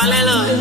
Alléluia.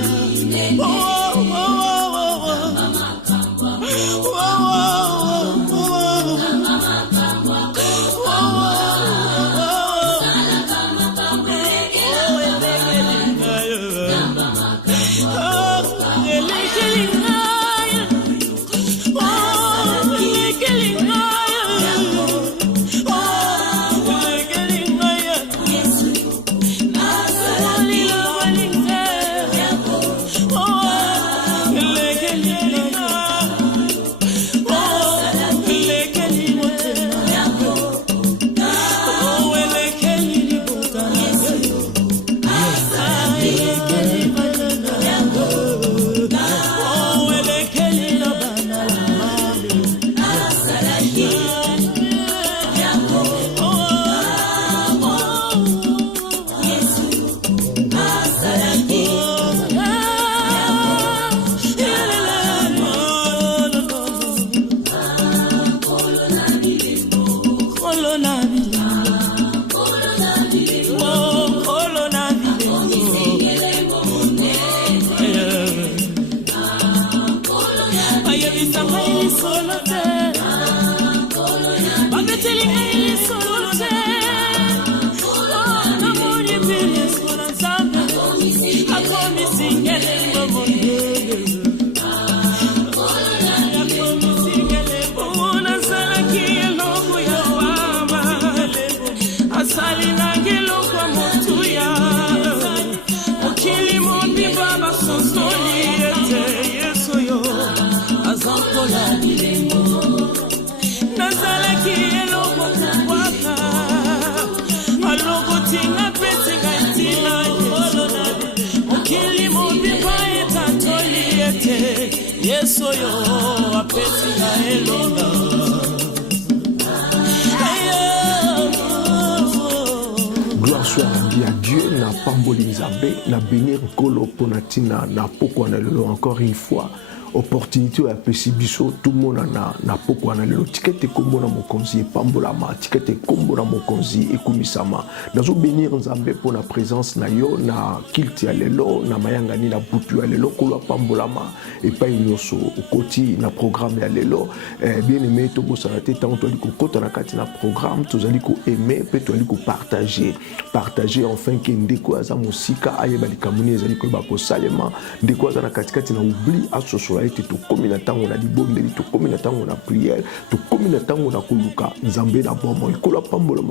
Gloire soit rendue à Dieu, n'a pas mbolinzambe, n'a bénir kolo ponatina, n'a poko na lelo encore une fois. Opportunité à Pessibiso, tout le monde n'a pas quoi le ticket combo na mokonzi et pambolama, ticket combo na mokonzi et kumisama. Nous bénir Nzambe pour la présence na yo na kilti alelo na mayangani na butu alelo kolo pambolama et pas inyoso au koti na programme alelo bien aimé to bosana te tant to liko kota na kati na programme to zali ko aimer pe to liko partager enfin que ndeko aza musika ayeba likamuni ezali ko ba ko salema ndeko aza na kati na oubli asoso été tout comme na tango na libondeli tout comme na tango na prière tout comme na tango na kuluka nzambe na bomo ikola pambola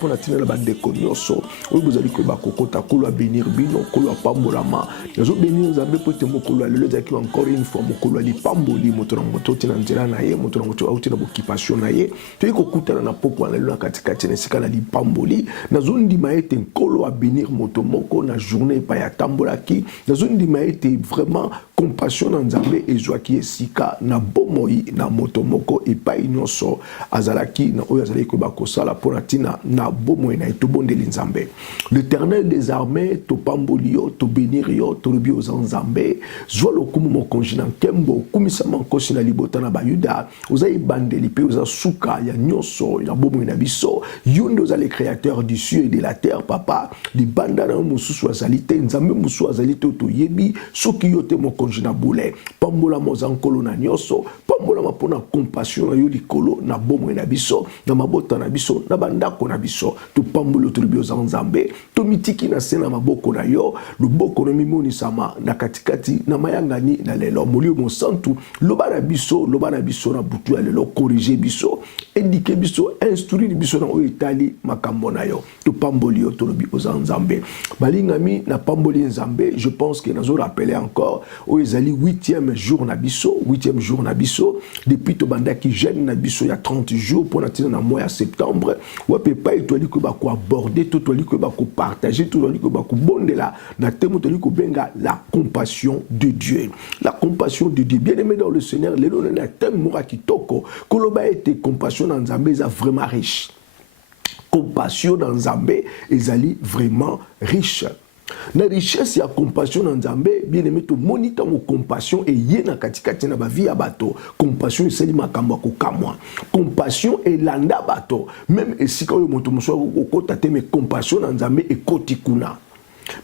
pona tina la bande konyoso oyo bozali ko ba kokota kolo bénir bino kolo pambola ma nazo bénir nzambe pote mokolo lelo zaki encore une fois mokolo li pamboli moto na moto tina nzela na ye moto na moto auti na occupation na ye to iko kutana na poko lelo na katikati na sika na li pamboli nazo ndima ete kolo bénir moto moko na journée pa ya tambola ki nazo ndima ete vraiment compassion na nzambe ezwaki esika na bomoi na moto moko epai nyonso azalaki na oyo azali ko bakosala pona tina na bomoi na etobondeli nzambe. L'Éternel des armées to pamboli yo to bénir yo to lobi aux nzambe zwa lokumu mokonzi na nkembo kumisama nkosi na libota na bayuda ozai bandeli pe oza suka ya nyonso ya bomoi na biso yo nde ozali créateur du ciel et de la terre papa libanda na mosusu azali te nzambe mosusu azali te toyebi soki yo te mokonzi na bule pambola mozankolo na nyoso pambola mapona compassion na yo likolo na bomwe na biso na mabota na biso na bandako na biso to pambola to libioza nzambe to mitiki na sena maboko na yo loboko na mimoni sama na katikati na mayangani na lelo molio monsantu loba na biso na butu ya lelo corriger biso indiquer biso instruire biso na oyo itali makambo na yo to pamboli yo to libioza nzambe balingami na pamboli nzambe je pense que nazo rappeler encore oyo ezali 8e jour na biso depuis to bandaki jeune na biso ya 30 jours pour natina na mois ya septembre wa pepa etwali ko ba ko aborder to twali ko ba ko partager to twali ko ba ko bondela na temo twali ko benga la compassion de Dieu bien aimé dans le Seigneur le nom na thème mora kitoko koloba ete compassion na nzambe eza vraiment riche compassion na nzambe ezali vraiment riche. Na richesse ya compassion na nzambe bien aimé to monita mo compassion et yena katikati na ba vie ya bato compassion eseli makambo ko kamwa compassion elanda bato même esika oyo moto moso okota te mais compassion na nzambe ekoti kuna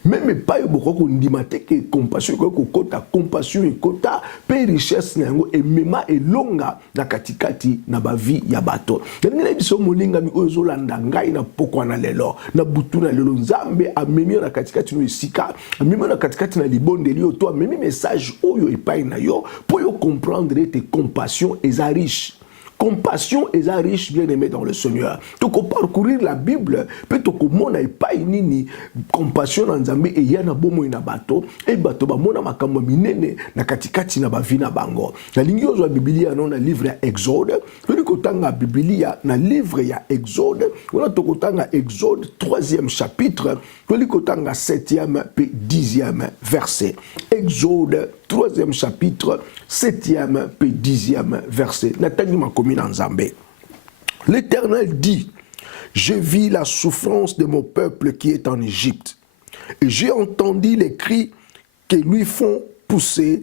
Même pas beaucoup qu'on dit que compassion compassion et quota pe richesse nango et mema et longa na katikati na ba vie ya bato. Ndenge biso molinga mi ozolanda ngai na pokwa na lelo na butu na lelo nzambe amemi na katikati no esika amemi na katikati na libonde lio to amemi message oyo epai na yo pour yo comprendre te compassion et riche. Compassion est riche, bien-aimé dans le Seigneur. Donc, parcourir la Bible, peut-être que mon n'a pas ni compassion dans Zambé et yana bomo ina bato et bato ba mona makambo minene na katikati na bavina bango. La ligne de Biblia non na livre ya Exode, le kotanga Biblia na livre ya Exode, on a tokotanga Exode 3e chapitre, le kotanga 7e et 10e verset. Exode 3e chapitre, 7e et 10e verset. L'Éternel dit, je vis la souffrance de mon peuple qui est en Égypte, et j'ai entendu les cris que lui font pousser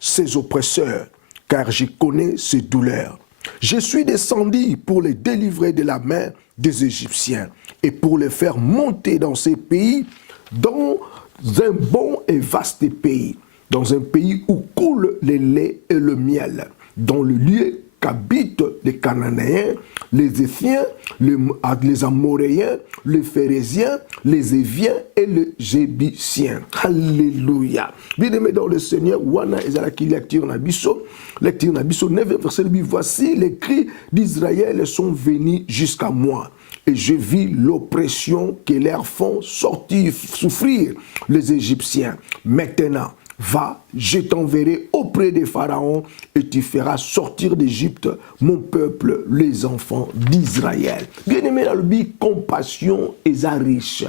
ses oppresseurs, car je connais ses douleurs. Je suis descendu pour les délivrer de la main des Égyptiens, et pour les faire monter dans ces pays, dans un bon et vaste pays, dans un pays où coule le lait et le miel, dans le lieu qu'habitent les Cananéens, les Éphiens, les Amoréens, les Phérésiens, les Éviens et les Jébusiens. Alléluia. Bien-aimés dans le Seigneur, Wana Ezalaki lecture Nabiso, 9 verset 8, voici les cris d'Israël sont venus jusqu'à moi. Et je vis l'oppression que leurs font sortir, souffrir les Égyptiens. Maintenant, va, je t'enverrai auprès des pharaons et tu feras sortir d'Égypte mon peuple, les enfants d'Israël. Bien-aimé dans le but, compassion est riche.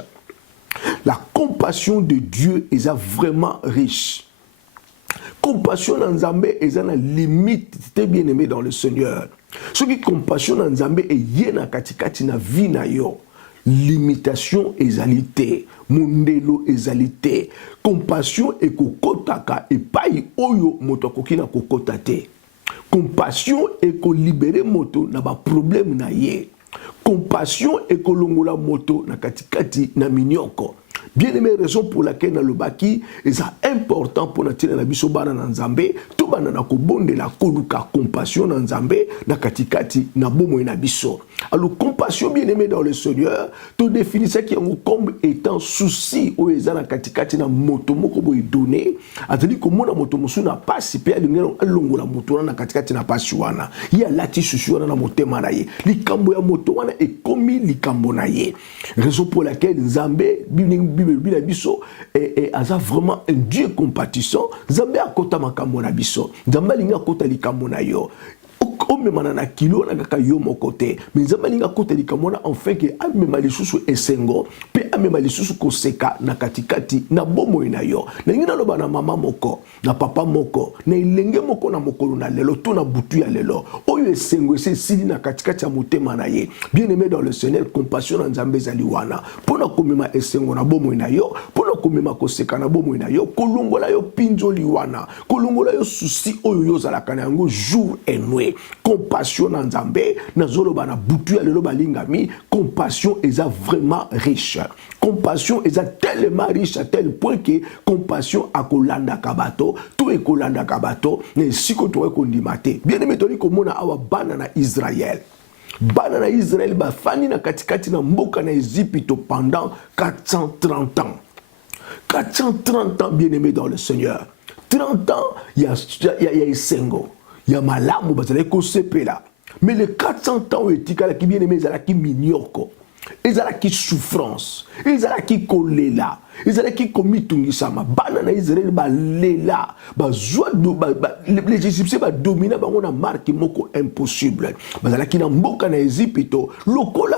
La compassion de Dieu est vraiment riche. Compassion dans Nzambé est une limite, bien-aimé dans le Seigneur. Ce qui compassion dans Nzambé est yena katikati na vie na yo. Limitation ezalité, mondelo ezalité, compassion et kokotaka et payi oyo moto kokina kokotate. Compassion et ko libérer moto na ba problème na ye. Compassion et ko longola moto na katikati na minyoko. Bien aimé, raison pour laquelle dans le baki est important pour nous tirer la biso bana na Nzambe, to bana na kobonde la koluka compassion na Nzambe na katikati na bomo na biso. Alors compassion bien aimé dans le Seigneur, to définit ça qui est comme étant souci au ezana katikati na moto moko boy donné, ateli ko mona moto musu na pasi pe alingelo alongola moto na katikati na pasi wana. Ya lati souci wana na motema na ye. Likambo ya moto wana e komi likambo na ye. Raison pour laquelle Nzambe Bible biso et aza vraiment un Dieu compatissant. Nzambe akota makambo na biso. Nzambe linga kota likambo na yo. Omemana na kilo na kaka yo mokote. Mais Nzambe linga kota likambo na enfin que amema lisusu esengo pe amema lisusu koseka na katikati na bomo na yo. Na ngina loba na mama moko, na papa moko, na ilenge moko na mokolo na lelo to na butu ya lelo. Oyo esengo ese sili na katikati ya motema na ye. Bien-aimé dans le Seigneur, compassion na Nzambe zali wana. Pona komema esengo na bomo na yo, pona komema koseka na bomo na yo, kolongola yo pinzoli wana, kolongola yo souci oyo yo zalaka na yango jour et nuit. Compassion na Nzambe, na zoloba na butu ya lelo balingami, compassion est vraiment riche. Compassion est tellement riche à tel point que compassion a kolanda kabato, tout est kolanda kabato, mais si ko to ekondimate. Bien aimé toni komona awa bana na Israël. Bana na Israël ba fani na katikati na mboka na Égypte pendant 430 ans. 430 ans, bien-aimés dans le Seigneur. 30 ans, il y a Isengo, il y a Malamu, mais les 400 ans, qui bien-aimés, ils ont qui mignoko, ils ont qui souffrance, ils ont qui kolela, ils ont qui komitungisama, banana Israël, lela, les Égyptiens dominent, on a marqué moko impossible. Ils ont qui na mboka na Égypte, lokola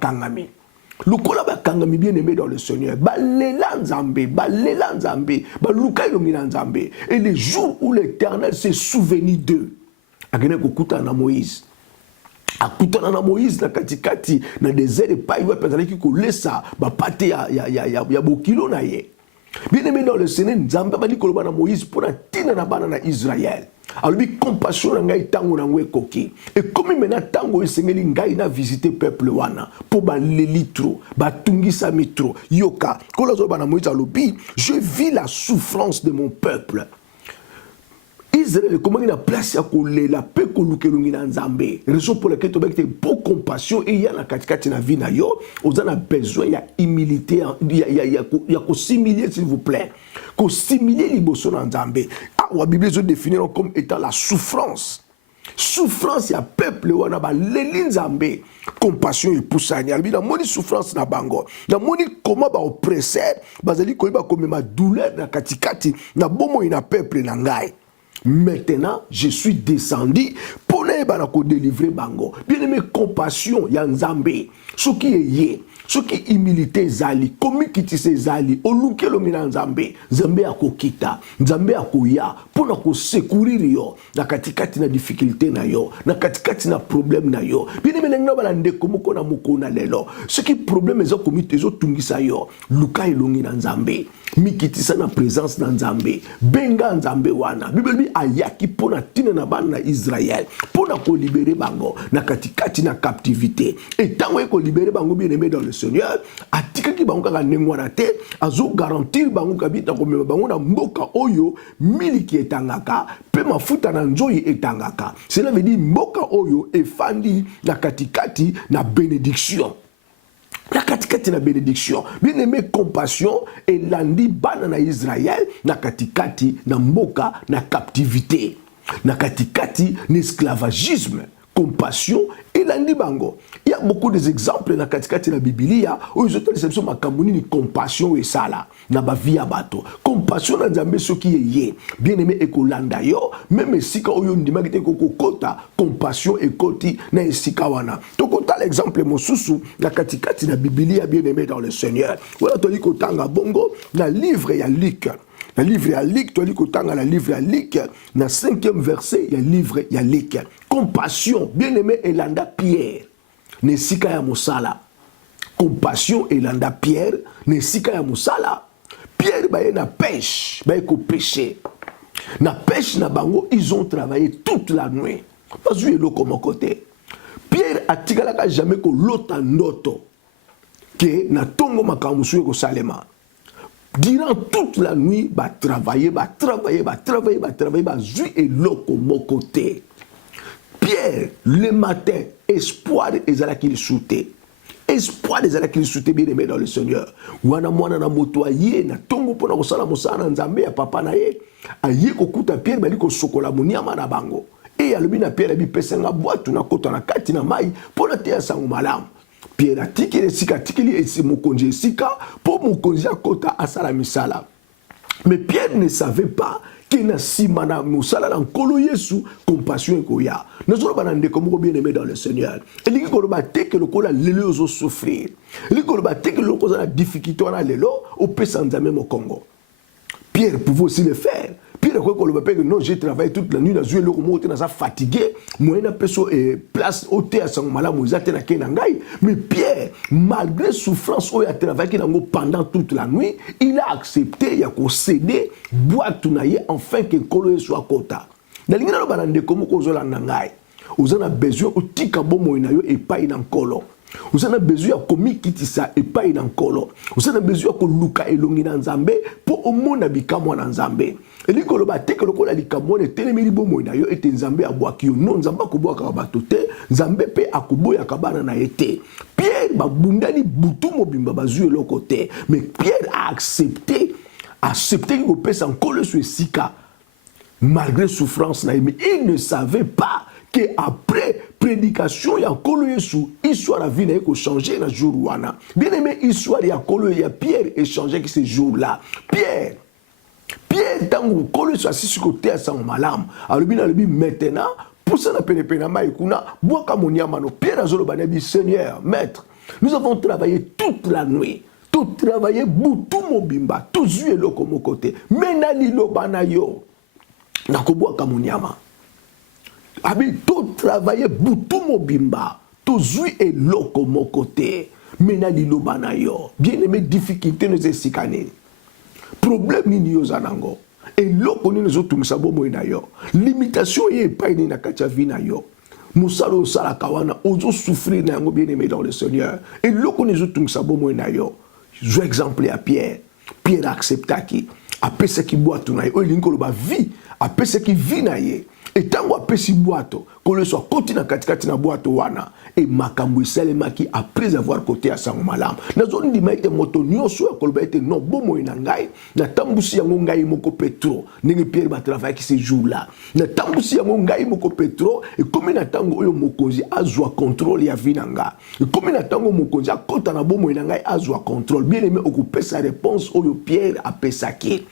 kangami. Lukola bakangami bien-aimé dans le Seigneur. Balela Nzambe, baluka ilongina Nzambe. Et les jours où l'Éternel s'est souvenu d'eux, akene kokuta na Moïse. Akutana na Moïse na katikati na désert et pas iwa pezalaki ko lesa ba pate ya bokilo na ye. Bien-aimé dans le Seigneur, Nzambe bali koloba na Moïse pour tina na bana na Israël. Alors, compassion na ngai tango na ngwe koki. Et comme maintenant tango esengeli ngai na visiter peuple wana pour ba lelitro, ba tungisa mitro, yoka. Kola zo ba na moïse alobi, je vis la souffrance de mon peuple. Israël, comment il a placé à coller la paix que nous avons Nzambé. Raison pour laquelle tu as beaucoup de compassion et il y a la katikati na vie na yo, on a besoin, il y a humilité, il y a qu'au s'humilier s'il vous plaît, qu'au s'humilier les bossons en Nzambé. Ah, la Bible se définit comme étant la souffrance. Souffrance, il y a peuple, on a les Nzambé. Compassion et poussani. Il y a moni souffrance na bango. Il y a moni comment ba oppressé, bazali ko ba comme ma douleur na katikati na bomo ina peuple na ngai. Maintenant, je suis descendu pour ne délivrer bango. Bien aimé, compassion, ya Nzambe. Ce qui est yé, ce qui humilité zali, comme qui se zali, oluke lo mina Nzambe, Nzambe akokita, Nzambe akoya, pour na secourir yo, na katikati na difficulté na yo, na katikati na problème na yo. Bien aimé, n'enga balande komo kona mukona lelo. Ce qui problème ezo komite ezo tungisa yo, luka elongi na Nzambe. Mikitisa na présence na Nzambe, benga Nzambe wana. Bible bi ayaki pona tina na bana na Israël, pona ko libérer bango na katikati na captivité. Et tango ko libérer bango bien aimé dans le Seigneur, atika ki bango ka nengwana te, azo garantir bango kabita ko mema bango na mboka oyo miliki etangaka, pe mafuta na nzoyi etangaka. Cela veut dire mboka oyo efandi na katikati na bénédiction. La katikati na bénédiction. Bien aimé, compassion et landi bana na Israël na katikati na mboka na captivité. Na katikati na esclavagisme. Compassion et landi bango. Il y a beaucoup d'exemples na katikati na Biblia où ils ont l'exception makamuni ni compassion et sala na ba via bato. Compassion na Nzambe so qui est yé. Bien aimé ekolanda yo, même sika oyo ndima kite kokota, compassion et koti na esika wana. Tokota l'exemple mosusu na katikati na Biblia bien aimé dans le Seigneur. Voilà toli kotanga bongo na livre ya Luc. Le livre ya Luc, tu as dit que la livre ya Luc, dans le 5e verset, il y a le livre ya Luc. Compassion, bien-aimé, Elanda Pierre, Nesika ya Moussala. Compassion, Elanda Pierre, Nesika ya Moussala. Pierre, bah, na pêche, bah, il pêcher. Na pêche, na bango, ils ont travaillé toute la nuit. Pas vu l'eau comme côté. Pierre a tigalaka jamais que l'autre noto, que na tongo makamusu ko salema. Durant toute la nuit, bah travailler, zui et loko mon côté. Pierre, le matin, espoir des ala qu'il soutait. Espoir des ala qu'il soutait bien aimé dans le Seigneur. Wana mwana na motoyer na tongo pona kosala mosala Nzambe ya papa na ye. Aye kokuta Pierre bali ko sokola munyama na bango. Et alobi na Pierre abi pesenga boîte na kota na kati na mai pona te sango malamu. Pierre a tikeli sika tikeli esi mokonzi sika pour mokonzi akota asala misala. Mais Pierre ne savait pas qu'il na simana musala na nkolo Yesu compassion ekoya. Nous allons banande comme bien aimé dans le Seigneur. Et li ko ba te que le kola lelo zo souffrir. Li ko ba te que le koza na difficulté na lelo au pesa Nzambe mo Congo. Pierre pouvait aussi le faire. Pierre que non, j'ai travaillé toute la nuit, j'ai le remords, j'ai fatigué, moi j'ai personne place au théâtre sans malade, mais Pierre, malgré souffrance, il a travaillé pendant toute la nuit, il a accepté, il a concédé, boire tout naïe, afin que Kolo soit kota. Dans l'ingénieur de Banande, comme on a besoin de tika bomo inayo et pas in Kolo. Vous avez besoin de commis kitisa et pas in Kolo. Vous avez besoin de luka elongi na Nzambe pour au monde habika moi na Nzambe. Et les koloba te que le kola likamon et telemiri bomo na yo ete Nzambe abwaki yo non Nzambe ko ka bato te Nzambe pe akoboya kabana na ete. Pierre babundani butu mobimba bazu le côté mais Pierre a accepté qu'il pèse encore sur sika malgré souffrance na mais il ne savait pas que après prédication ya kolo Yesu histoire la vie na ko changer na jour wana. Bien aimé histoire ya kolo ya Pierre échanger que ce jour là. Pierre, tango kolo soit assis sur côté à son malam. Alors bien maintenant pour ça na pena maikuna boka monyama no Pierre azolo banabi Seigneur, maître, nous avons travaillé toute la nuit. Tout travaillé butu mobimba, tout zué loko mo côté. Menani lo banayo. Na ko boka monyama. Abi tout travaillé butu mobimba, tout zué et loko mo côté. Menani lo banayo. Bien aimé difficulté nous esikane. Problème ni yo zanango. Et loko ni nous autres musabo mo na yo. Limitation ye pa ni na kacha vi na yo. Musalo sala kawana ozo souffrir na ngo bien-aimé dans le Seigneur. Et loko ni nous autres musabo mo na yo. Je exemple à Pierre. Pierre accepta qui après ce qui boit tout na yo linko lo ba vie après ce qui vit na ye. Et tango apesi boato ko le soit continue katikati na boato wana et makambo selema ki après avoir côté à sango malam na zone di maite moto nyonso ko ba ete non bomo ina ngai na tambusi yango ngai moko Petro ndenge Pierre ba travail qui ce jour là na tambusi yango ngai moko Petro et comme na tango oyo mokonzi azwa contrôle ya vinanga et comme na tango mokonzi akota na bomo ina ngai azwa contrôle bien aimé occuper sa réponse oyo Pierre a pesaki.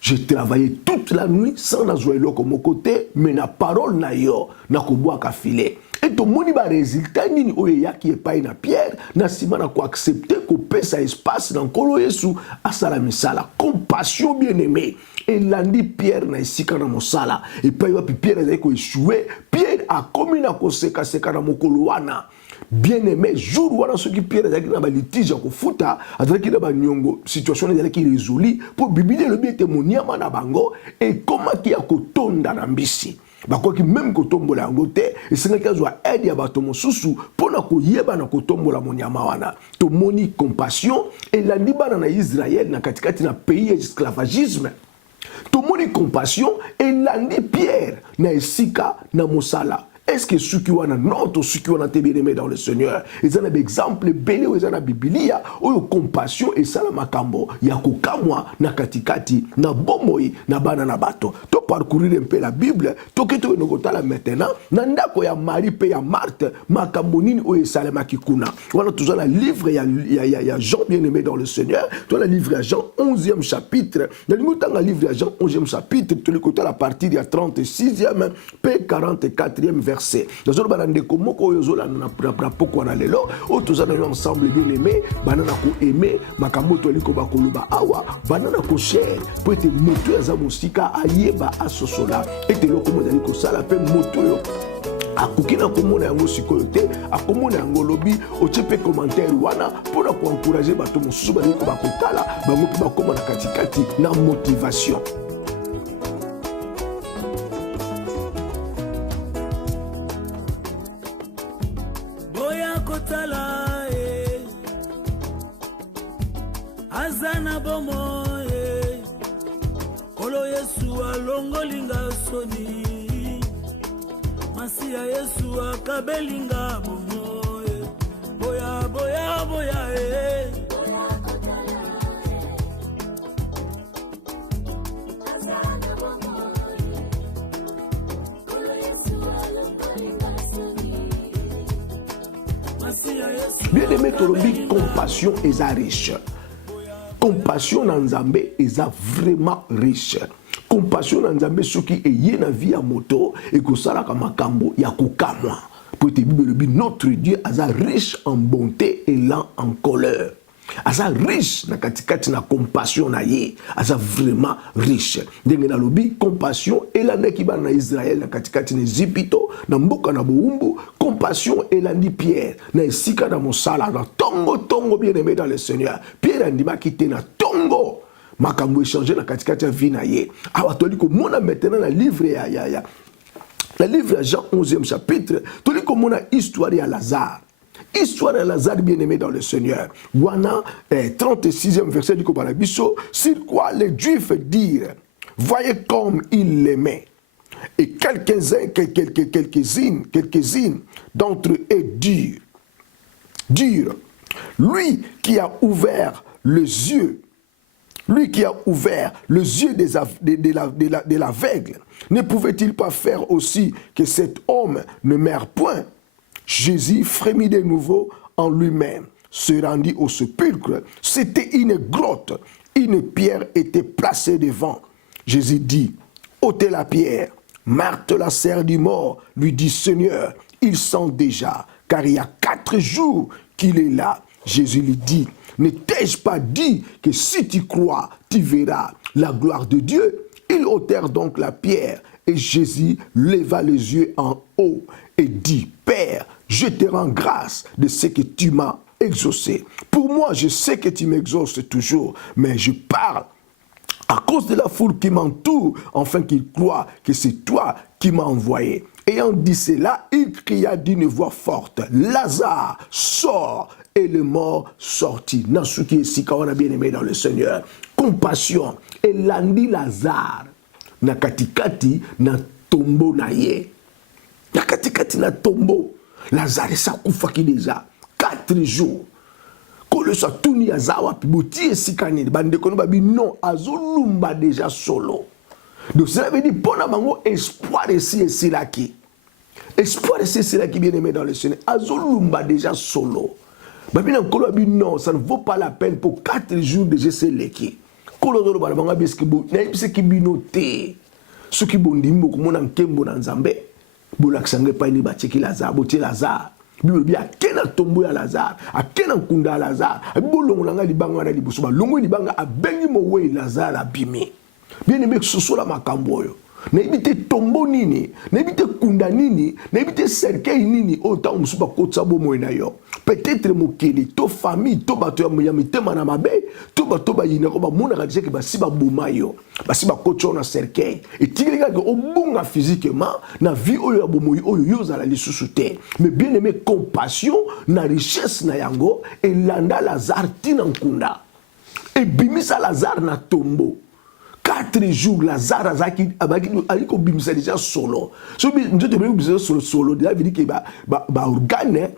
J'ai travaillé toute la nuit sans n'avoir comme mon côté, mais la parole n'a yo, n'a ko bois ka filet. Et tout moni ba résultat ni oye ya qui est pas na Pierre, na sima na ko accepter ko pèse espace dans kolo Yesu asala misala, compassion bien-aimé. Et lundi Pierre na isika na mosala, et pa yo Pierre a ko échoué, Pierre a commis na ko seka na mokolo wana. Bien-aimé, jour où on a ce qui Pierre a dit dans litige ko futa, avec qui na nyongo situation est qui résolue pour bibiler le bien témoignement na bango et comment qui a ko tonda na mbisi. Ba ko ki même ko tombola ngote et c'est nga zo aide ya bato mosusu pona ko yeba na ko tombola monyama wana. To moni compassion et la libana na Israël na katikati na pays esclavagisme. To moni compassion et landi Pierre na esika na mosala. Est-ce que ceux qui ont notre ceux qui ont été bien-aimés dans le Seigneur, ils ont un exemple belé ou ils ont la Biblia ou compassion et ça la makambo ya kokamwa na katikati na bomoi na bana na bato. To parcourir un peu la Bible, to que to nokota la maintenant na ndako ya Marie pe ya Marthe makambo nini o esalema kikuna. Voilà toujours la livre ya Jean bien-aimé dans le Seigneur, to la livre ya Jean 11e chapitre. Dans le livre ya Jean 11e chapitre, to le côté la partie ya 36e pe 44e verset. Nous allons parler comment koyozola na poko na lelo o tozana ensemble bien aimé banana ko aimer makamoto liko bakoluba awa banana ko cher pour être moto ya musika ayeba asosola ete loko mozali ko sala pe moto yo akukina komona yango sikoyo te akomona yango lobi ochepe commentaire wana pour encourager bato mosusu baliko bakotala bango pe bakoma na katikati na motivation. Azana bomo Kolo Yesu alongolinga soni Masia Yesu akabelinga bomo Boya boya boya Azana bomo Kolo Yesu alongolinga soni Masia Yesu. Bien aimé tolobi compassion est riche. Compassion dans Nzambe est vraiment riche. Compassion dans Nzambe ce qui est yé na vie à moto et que ça la makambo ya kokamwa. Pour te Bible notre Dieu est riche en bonté et lent en colère. Asa riche na katikati na compassion na ye, asa vraiment riche. Ndenge na lobi compassion et la neki ba na Israël na katikati na Zipito na mboka na Boumbu, compassion et la ni Pierre na esika na mosala na tongo bien-aimé dans le Seigneur. Pierre andima kite na tongo makambo échanger na katikati ya vie na ye. Awa toli ko mona maintenant na livre ya la livre ya Jean 11e chapitre, toli ko mona histoire ya Lazare. Histoire de Lazare bien-aimé dans le Seigneur. Wana 36e verset du Kobalabiso, sur quoi les Juifs dirent, voyez comme il l'aimait. Et quelques-unes d'entre eux dirent, lui qui a ouvert les yeux, de l'aveugle, ne pouvait-il pas faire aussi que cet homme ne meure point? Jésus frémit de nouveau en lui-même, se rendit au sépulcre. C'était une grotte. Une pierre était placée devant. Jésus dit, ôtez la pierre. Marthe, la sœur du mort, lui dit, Seigneur, il sent déjà, car il y a 4 jours qu'il est là. Jésus lui dit, ne t'ai-je pas dit que si tu crois, tu verras la gloire de Dieu? Ils ôtèrent donc la pierre et Jésus leva les yeux en haut et dit, Père, je te rends grâce de ce que tu m'as exaucé. Pour moi, je sais que tu m'exauces toujours, mais je parle à cause de la foule qui m'entoure, afin qu'il croie que c'est toi qui m'as envoyé. Ayant dit cela, il cria d'une voix forte, Lazare, sors. Et le mort sortit. Nasuki Sika, on a bien aimé dans le Seigneur. Compassion. Et landi Lazare. Na katikati na tombo na ye. Na katikati na tombo. Lazare sa kufaki déjà. 4 jours. Kolo sa tuni azawa piboti esikani. Bande kono babi non. Azolumba déjà solo. Donc cela veut dire pona bango espoir ici et silaki. Espoir ici et silaki bien aimé dans le Seigneur. Azolumba déjà solo. Babina kolo babi non. Ça ne vaut pas la peine pour 4 jours de jese leki. Kolo dolo bala banga biski bo. Na ibise ki binote. Ce qui bondi mbo kumona nkembo na nzambe. Bolaksange pa ni bacheki Lazare. Botie Lazare. Bible bi akena tombo ya Lazare, akena nkunda ya Lazare, bolongo nanga libanga na liboso ba longo libanga abengi mowe Lazare abimi. Bien aimé sosola makambo oyo. Na ibite tombo nini, na ibite kunda nini, na ibite cercueil nini ota musuba kotsa bomo na yo. Peut-être mokeli to famille to bato ya mitema na mabe, to bato ba yina ko ba mona ka dise ke ba siba boma yo. Ba siba kotsa na cercueil. Et tigeka ke obunga physiquement na vie oyo ya bomo oyo yo za la lisusu te. Mais bien aimé compassion na richesse na yango et landa Lazare tina nkunda. Et bimisa Lazare na tombo. 4 jours, Lazare a bimisa déjà solo. So nous te bimisa solo déjà veut dire que ba organe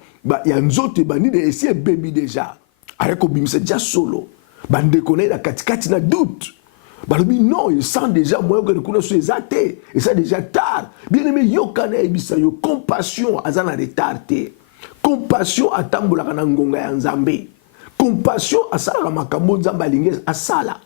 ya nzote ba ni de essayer baby déjà. Avec bimisa déjà solo. Ba ndekone la katikati na doute. Ba non, il sent déjà moi que nous sommes athées et ça déjà tard. Bien aimé yo kana ebisa yo compassion azana retardé. Compassion atambola kana ngonga ya Nzambe. Compassion asala makambo Nzambe alinge asala.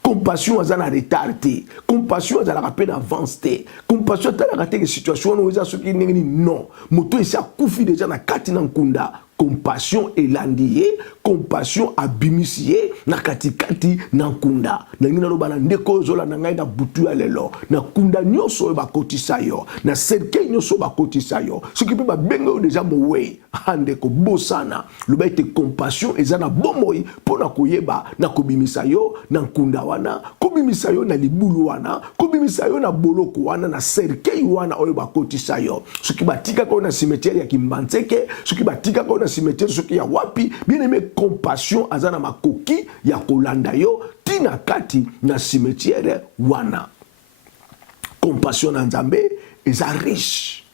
Compassion à la retardé. Compassion à la peine avancée. Compassion à la situation où non. Moto ici a koufi déjà na katina nkunda. Compassion elandiye, compassion abimisiye na katikati na nkunda. Na ngina lo bana ndeko zola na ngai na butu ya lelo. Na kunda nyoso ba kotisa yo. Na cercueil nyoso ba kotisa yo. Ce qui peut ba benga déjà mowe. Andeko bosana. Lo ba ete compassion ezana bomoi pona koyeba na kobimisa yo na nkunda wana, kobimisa yo na libulu wana, kobimisa yo na boloko wana na cercueil wana oyo ba kotisa yo. Ce qui batika ko na cimetière ya Kimbanzeke, ce qui batika ko na cimetière soki ya wapi, bien aimé compassion azana makoki ya kolanda yo tina kati na cimetière wana. Compassion na Nzambe eza riche.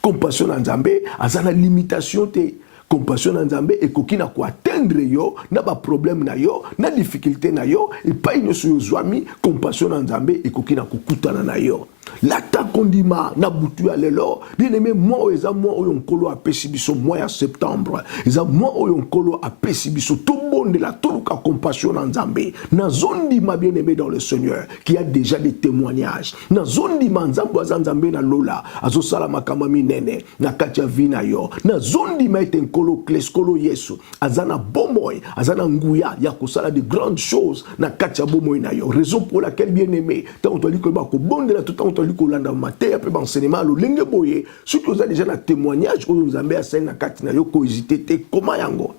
Compassion na Nzambe azana limitation te. Compassion na Nzambe ekoki na ko atteindre yo na ba problème na yo na difficulté na yo et pas une so zwami. Compassion na Nzambe ekoki na kokutana na yo. Lata kondima na butu ya lelo. Bien aimé moi eza moi oyo nkolo apesi biso mois ya septembre. Eza moi oyo nkolo apesi biso to bonde la toluka compassion na Nzambe. Na zondi ma bien aimé dans le Seigneur qui a déjà des témoignages. Na zondi ma Nzambe Nzambe na lola azo sala makama minene na katia vina yo. Na zondi ma ete nkolo kleskolo Yesu azana bomoy azana nguya ya kosala de grandes choses na katia bomoy na yo. Raison pour laquelle bien aimé tant on dit que ba ko bonde la tout on dit que l'anda maté après enseignement le lenge boye surtout vous avez déjà un témoignage où nous avons assez na katina yo ko hésiter comment yango.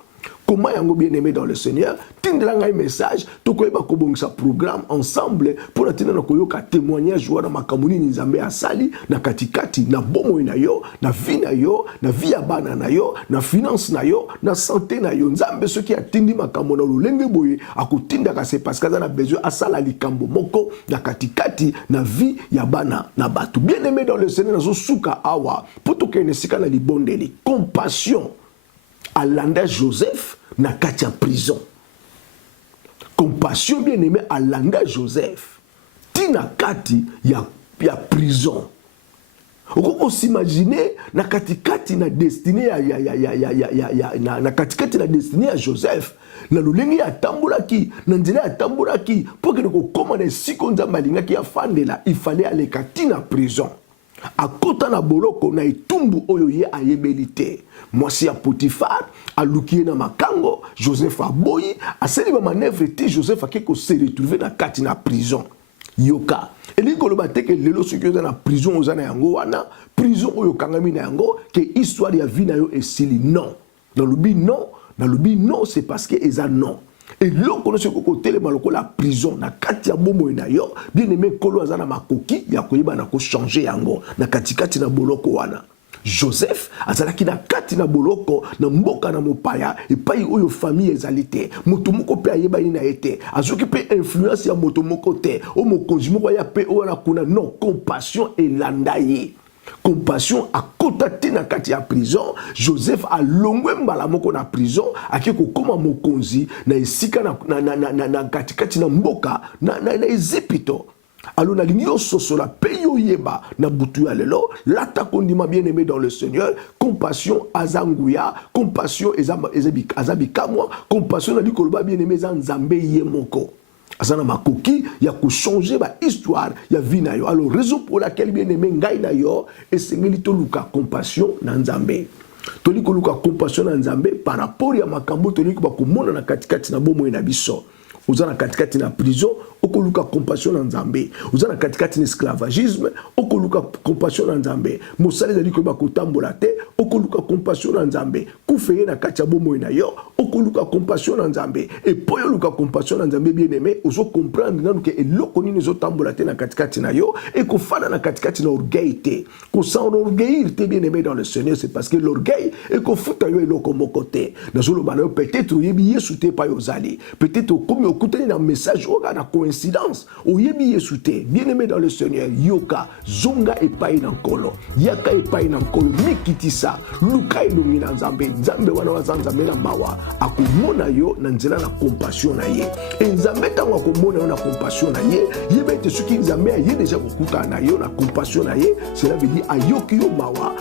Comment yango bien aimé dans le Seigneur, tindela un message, to koyeba ko bongisa programme ensemble pour atteindre na koyoka témoignage wana makamuni Nzambe asali na katikati na bomo na yo, na vie na yo, na vie ya bana na yo, na finance na yo, na santé na yo. Nzambe soki atindi makambo na lolenge boye akotinda ka c'est parce que za na besoin asala likambo moko na katikati na vie ya bana na batu. Bien aimé dans le Seigneur nazo suka awa, pour to kene sika na libondeli, compassion à l'anda Joseph na katia prison. Compassion bien aimé à l'anda Joseph. Tina kati ya prison. On s'imaginer na katikati na destinée na katikati na destinée à Joseph. Na lolenge ya tambolaki, na nzela ya tambolaki pour que ko komana sikonza malinga ki afandela, il fallait aller katina prison. A kota na boloko na itumbu oyo ye ayebelite. Mwasi ya Potifar, a lukiye na makango, Joseph a boyi, a seli ba manœuvre ti Joseph a keko se retrouver na kati na prison. Yoka. Et li koloba teke lelo soki oza na prison oza na yango wana, prison oyo kangami na yango, ke histoire ya vie na yo esili non. Dans le but non, c'est parce que eza non. Et l'autre, c'est côté la prison, na kati ya bomo na yo, bien aimé kolo azana makoki, ya koyeba na ko changer yango, na katikati na boloko wana. Joseph azalaki na kati na boloko na mboka na mopaya epai oyo famille ezalite moto moko pe ayeba ina ete azoki pe influence ya moto moko te o mokonzi moko ya pe o na kuna non compassion elanda ye. Compassion a kotati na kati ya prison. Joseph a longwe mbala moko na prison ake kokoma mokonzi na esika na katikati na mboka na Ezipito. Alors na linyo sosola peyo yeba na butu ya lelo lata kondima bien aimé dans le Seigneur, compassion azanguya, compassion azabikamwa, compassion na likoloba bien aimé za nzambe ye moko. Azana makoki ya ko changer ba histoire ya vie na yo. Alors raison pour laquelle bien aimé ngai na yo esengeli to luka compassion na nzambe. Toli ko luka compassion na nzambe par rapport ya makambo toli ko ba komona na katikati na bomo na biso. Uzana katikati na prison, okoluka compassion na nzambe. Uzana katikati na esclavagisme, okoluka compassion na nzambe. Mosali zali ko ba kotambola te, okoluka compassion na nzambe. Kufeye na kati ya bomo na yo, okoluka compassion na nzambe. Et poyo luka compassion na nzambe bien aimé, ozo comprendre nanu ke eloko nini zo tambola te na katikati na yo et ko fana na katikati na orgueil te. Ko sans orgueil te bien aimé dans le Seigneur, c'est parce que l'orgueil et ko futa yo eloko moko te. Nazolo bana yo peut-être yebi yesu te pa yo zali. Peut-être komi écoutez un message au na coïncidence au yebi yesute bien aimé dans le Seigneur yoka zonga e pai na nkolo yaka e pai na nkolo mikitisa luka elongi na nzambe nzambe wana wazanzambe na mawa akomona yo na nzela na compassion na ye e nzambe tango akomona yo na compassion na ye yeba ete soki nzambe aye deja kokuta na yo na compassion na ye cela veut dire ayoki yo mawa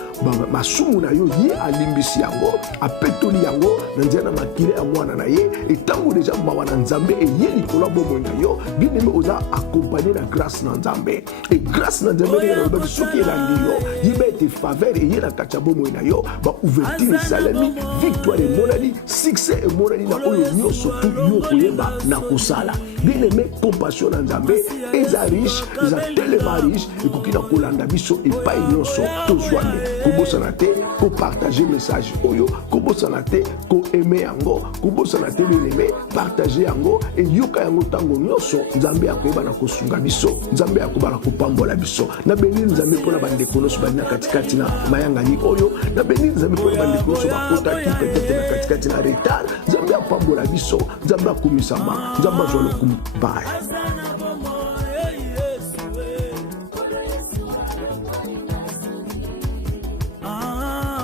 masumu na yo ye alimbisi yango apetoli yango na nzela na makile ya mwana na ye etango deja mawa na nzambe yeli kola bomo na yo bien aimé oza accompagné la grâce na nzambe et grâce na nzambe na ba soki elandi yo yeba ete faveur et yela kacha bomo na yo ba ouverture salami victoire et monali succès et monali na oyo nyonso tout yo koyeba na kosala bien aimé compassion na nzambe eza riche eza tellement riche et kokina kolanda biso et pas nyonso to soigner kobosana te ko partager message oyo kobosana te ko aimer yango kobosana te bien aimé partager yango et yoka yango tango nyonso nzambe akoyeba na kosunga biso nzambe akoba na kopambola biso na beni nzambe mpona bandeko nyonso bali na katikati na mayangani oyo na beni nzambe mpona bandeko nyonso bakotaki peut-être na katikati na retard nzambe apambola biso nzambe akumisama nzambe azwa lokumu baya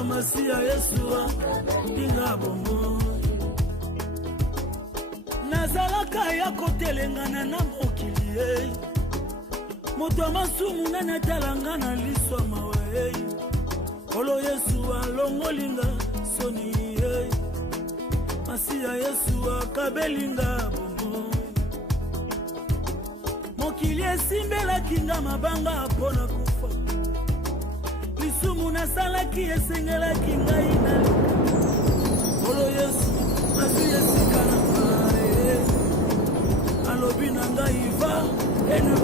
Masia Yesua inga bongo nazalaka ya kotelengana na mokili moto masumu na natalanga na liswa mawe kolo Yesua longolinga soni Masia Yesua kabelinga bongo mokili esimbela kinga mabanga pona kufa lisumu nasalaki esengelaki ngai na olo Yesu nasi esika na ngai alobi na ngai va et ne